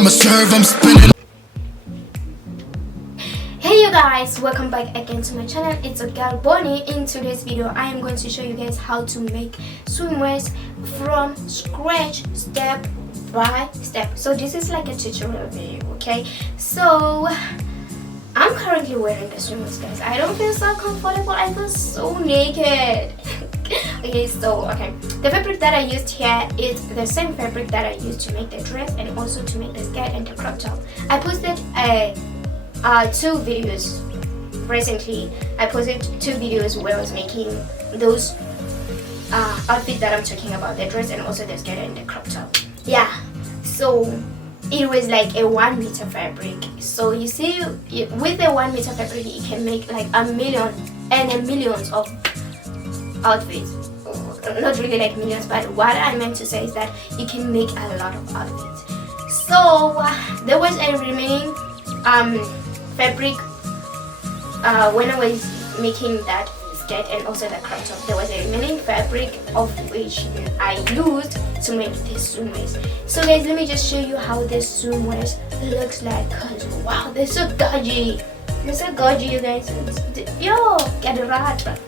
I'ma serve, I'm spinning. Hey you guys, welcome back again to my channel. It's a girl Bonny. In today's video I am going to show you guys how to make swimwears from scratch, step by step. So this is like a tutorial video, okay? So I'm currently wearing the swimwears, guys. I don't feel so comfortable, I feel so naked. Okay, the fabric that I used here is the same fabric that I used to make the dress and also to make the skirt and the crop top. I posted two videos recently. I posted two videos where I was making those outfits that I'm talking about, the dress and also the skirt and the crop top. Yeah, so it was like a 1 meter fabric. So you see, with the 1 meter fabric you can make like a million and millions of outfits. Not really like millions, but what I meant to say is that you can make a lot of outfits. So there was a remaining fabric when I was making that skirt and also the crop top. There was a remaining fabric of which I used to make this swimwears. So guys, let me just show you how this swimwears looks like. Cause wow, they're so dodgy. They're so gorgeous, you guys. Yo, get a rat.